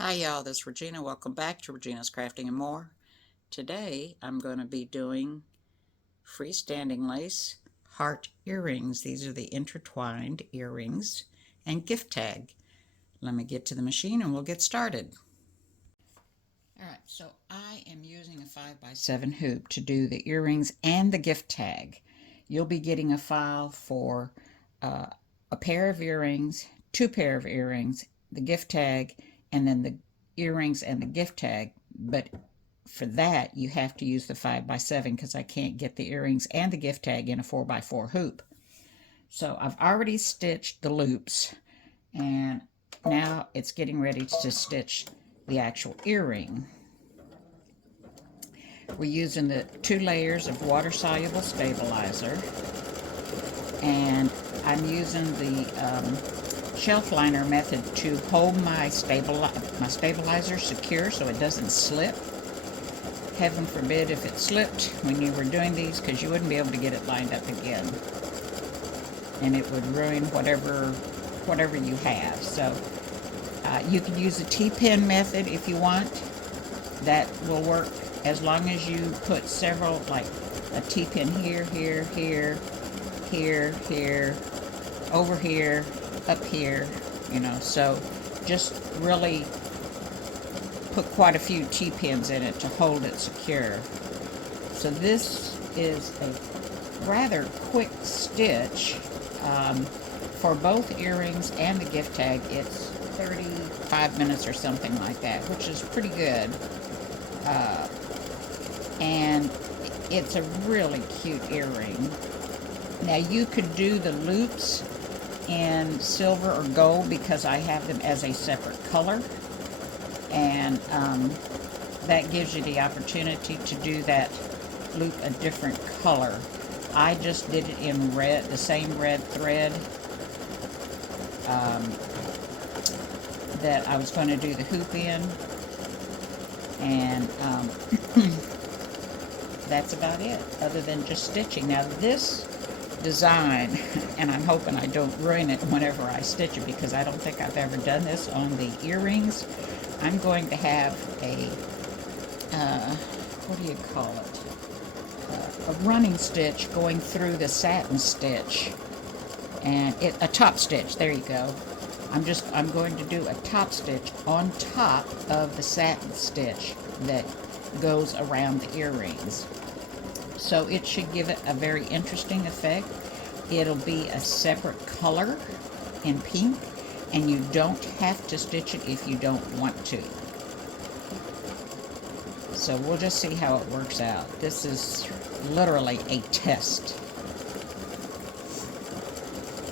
Hi y'all, this is Regina. Welcome back to Regina's Crafting and More. Today I'm going to be doing freestanding lace heart earrings. These are the intertwined earrings and gift tag. Let me get to the machine and we'll get started. Alright, so I am using a 5x7 hoop to do the earrings and the gift tag. You'll be getting a file for a pair of earrings, two pair of earrings, the gift tag, and then the earrings and the gift tag. But for that, you have to use the 5x7 because I can't get the earrings and the gift tag in a 4x4 hoop. So I've already stitched the loops, and now it's getting ready to stitch the actual earring. We're using the 2 layers of water-soluble stabilizer, and I'm using the shelf liner method to hold my stabilizer secure so it doesn't slip. Heaven forbid if it slipped when you were doing these, because you wouldn't be able to get it lined up again, and it would ruin whatever you have. So you could use a T-pin method if you want. That will work as long as you put several, like a T-pin here, here, here, here, here, over here, up here, you know. So just really put quite a few T-pins in it to hold it secure. So this is a rather quick stitch. For both earrings and the gift tag, it's 35 minutes or something like that, which is pretty good. And it's a really cute earring. Now you could do the loops in silver or gold because I have them as a separate color, and that gives you the opportunity to do that loop a different color. I just did it in red, the same red thread that I was going to do the hoop in, and that's about it, other than just stitching. Now this design, and I'm hoping I don't ruin it whenever I stitch it, because I don't think I've ever done this on the earrings. I'm going to have a what do you call it, a running stitch going through the satin stitch, and a top stitch, there you go. I'm going to do a top stitch on top of the satin stitch that goes around the earrings. So it should give it a very interesting effect. It'll be a separate color in pink, and you don't have to stitch it if you don't want to. So we'll just see how it works out. This is literally a test.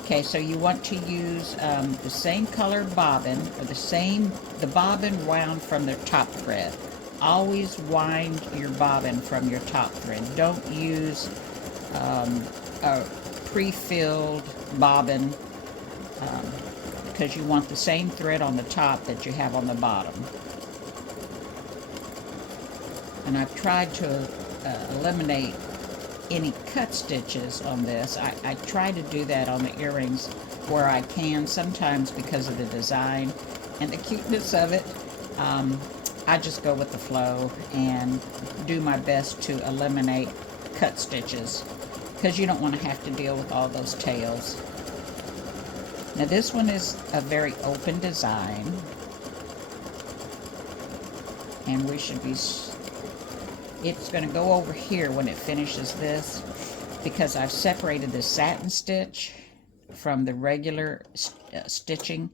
Okay, so you want to use the same color bobbin, or the bobbin wound from the top thread. Always wind your bobbin from your top thread. Don't use a pre-filled bobbin, because you want the same thread on the top that you have on the bottom. And I've tried to eliminate any cut stitches on this. I try to do that on the earrings where I can, sometimes because of the design and the cuteness of it. I just go with the flow and do my best to eliminate cut stitches, because you don't want to have to deal with all those tails. Now this one is a very open design, and we should be, it's going to go over here when it finishes this, because I've separated the satin stitch from the regular stitching,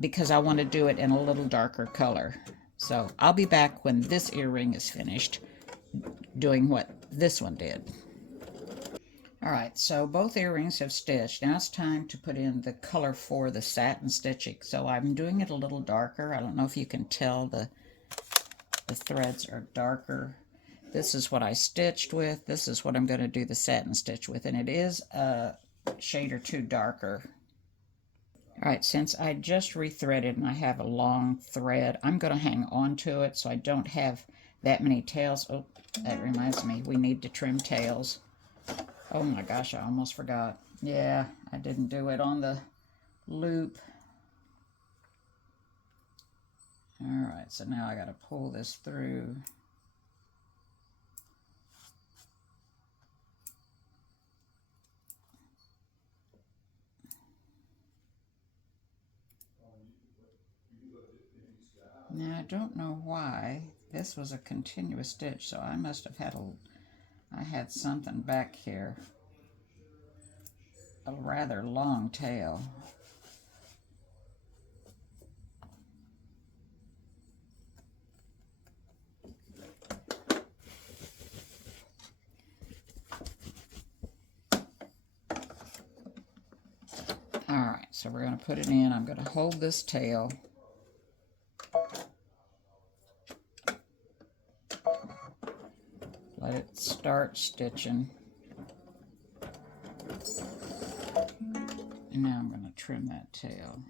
because I want to do it in a little darker color. So I'll be back when this earring is finished doing what this one did. Alright, so both earrings have stitched. Now it's time to put in the color for the satin stitching. So I'm doing it a little darker. I don't know if you can tell the threads are darker. This is what I stitched with. This is what I'm going to do the satin stitch with, and it is a shade or two darker. Alright, since I just rethreaded and I have a long thread, I'm going to hang on to it so I don't have that many tails. Oh, that reminds me, we need to trim tails. Oh my gosh, I almost forgot. Yeah, I didn't do it on the loop. Alright, so now I got to pull this through. Now I don't know why this was a continuous stitch, so I must have had I had something back here, a rather long tail. Alright, so we're going to put it in. I'm going to hold this tail. Let it start stitching. And now I'm going to trim that tail.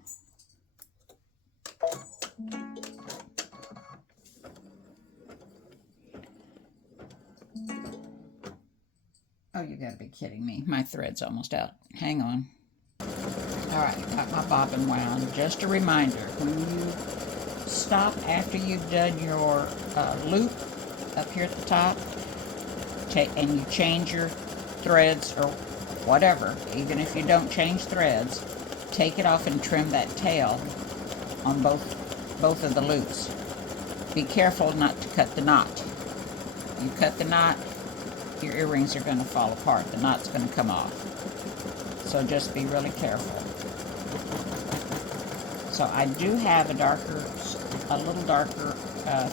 Oh, you got to be kidding me. My thread's almost out. Hang on. Alright, got my bobbin wound. Just a reminder, when you stop after you've done your loop up here at the top, and you change your threads or whatever, even if you don't change threads, take it off and trim that tail on both of the loops. Be careful not to cut the knot. You cut the knot, your earrings are going to fall apart. The knot's going to come off. So just be really careful. So I do have a little darker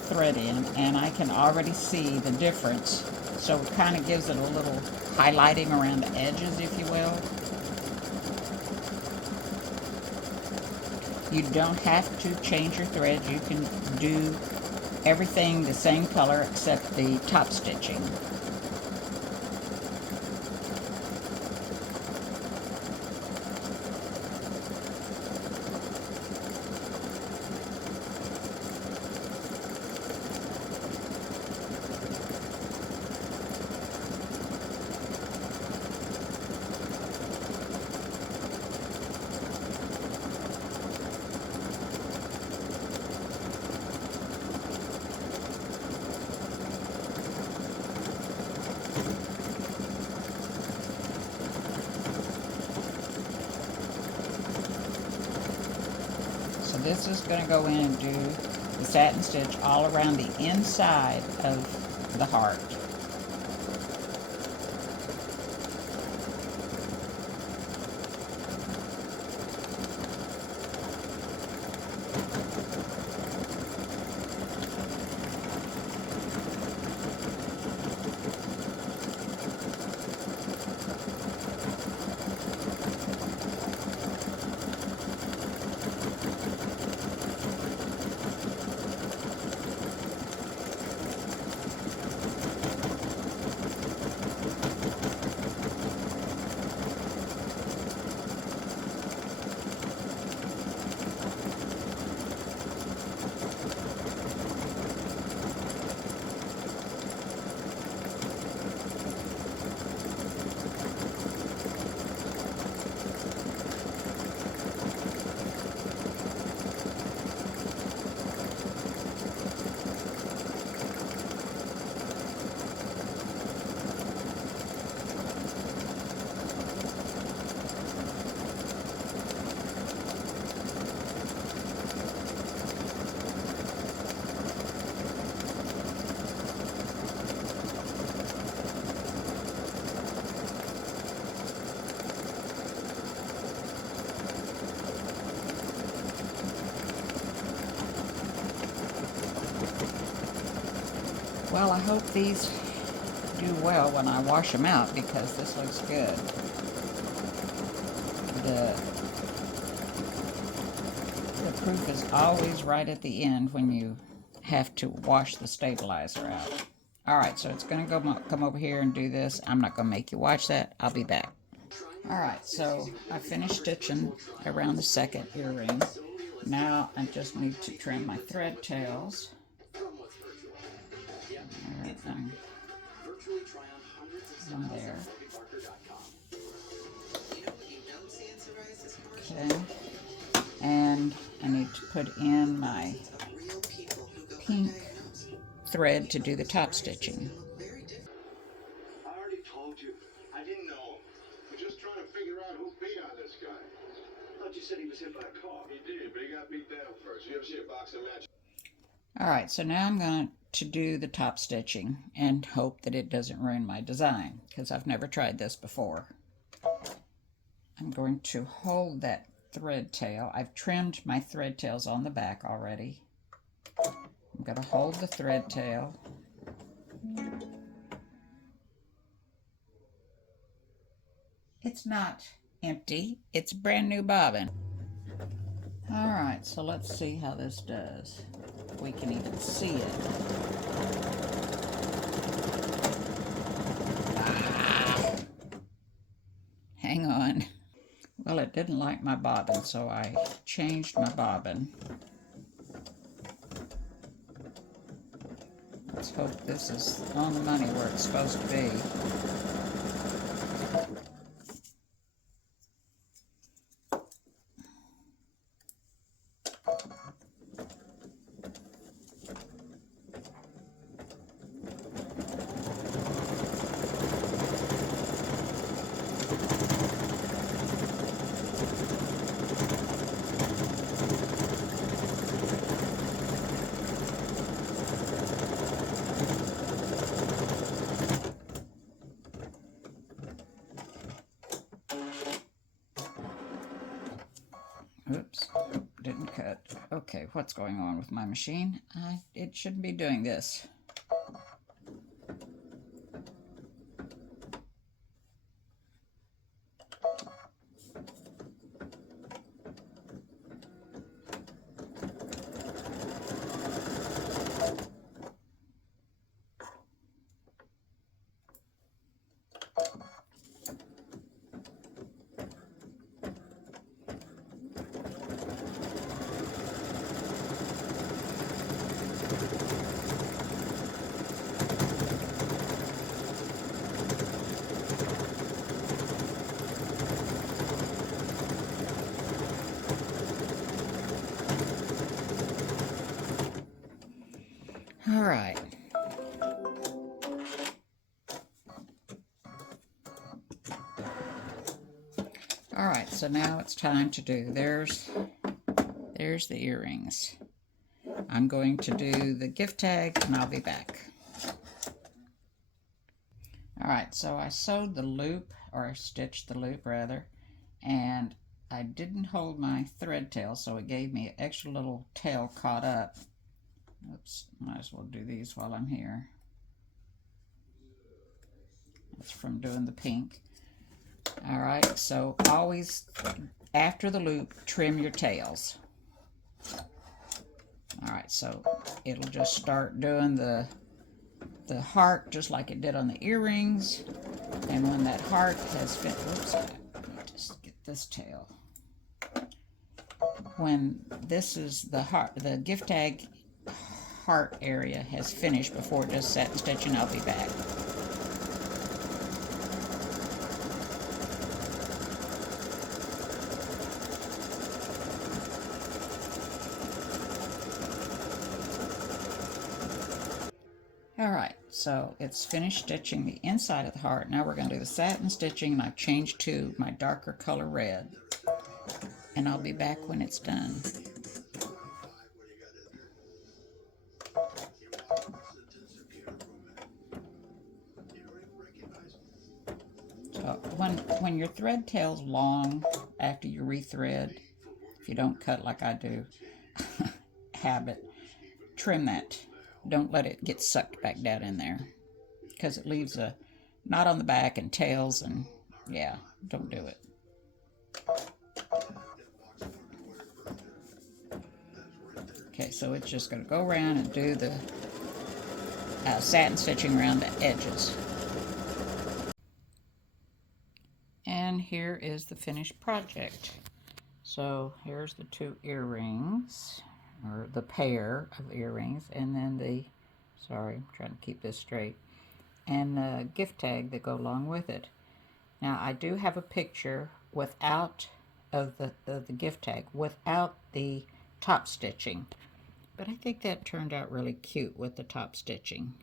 thread in, and I can already see the difference. So it kind of gives it a little highlighting around the edges, if you will. You don't have to change your threads. You can do everything the same color except the top stitching. This is going to go in and do the satin stitch all around the inside of the heart. Well, I hope these do well when I wash them out, because this looks good. The proof is always right at the end when you have to wash the stabilizer out. Alright, so it's going to come over here and do this. I'm not going to make you watch that. I'll be back. Alright, so I finished stitching around the second earring. Now I just need to trim my thread tails. One there. Okay. And I need to put in my pink thread to do the top stitching. I already told you. I didn't know him. We're just trying to figure out who beat on this guy. I thought you said he was hit by a car. He did, but he got beat down first. You ever see a boxing match? Alright, so now I'm going to do the top stitching and hope that it doesn't ruin my design, because I've never tried this before. I'm going to hold that thread tail. I've trimmed my thread tails on the back already. I'm going to hold the thread tail. It's not empty, it's a brand new bobbin. Alright, so let's see how this does. If we can even see it. Hang on. Well, it didn't like my bobbin, so I changed my bobbin. Let's hope this is on the money where it's supposed to be. Oops, didn't cut. Okay, what's going on with my machine? It shouldn't be doing this. All right. All right, so now it's time to do, there's the earrings. I'm going to do the gift tag and I'll be back. All right, so I sewed the loop, or I stitched the loop rather, and I didn't hold my thread tail, so it gave me an extra little tail caught up. Oops, might as well do these while I'm here. That's from doing the pink. All right, so always after the loop, trim your tails. All right, so it'll just start doing the heart just like it did on the earrings. And when that heart has fit, oops, I need to just get this tail. When this is the heart, the gift tag heart area has finished before it does satin stitching, I'll be back. Alright, so it's finished stitching the inside of the heart. Now we're going to do the satin stitching, and I've changed to my darker color red. And I'll be back when it's done. So when your thread tail's long after you rethread, if you don't cut like I do, habit, trim that. Don't let it get sucked back down in there, because it leaves a knot on the back and tails, and yeah, don't do it. Okay, so it's just going to go around and do the satin stitching around the edges. And here is the finished project. So here's the two earrings, or the pair of earrings, and then the, sorry, I'm trying to keep this straight, and the gift tag that go along with it. Now I do have a picture without of the gift tag without the top stitching, But I think that turned out really cute with the top stitching.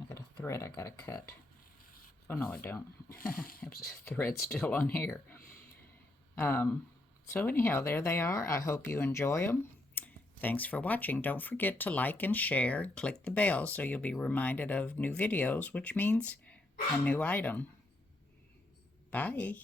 I got a thread I gotta cut. Oh no, I don't. There's a thread still on here. So anyhow, there they are. I hope you enjoy them. Thanks for watching. Don't forget to like and share. Click the bell so you'll be reminded of new videos, which means a new item. Bye.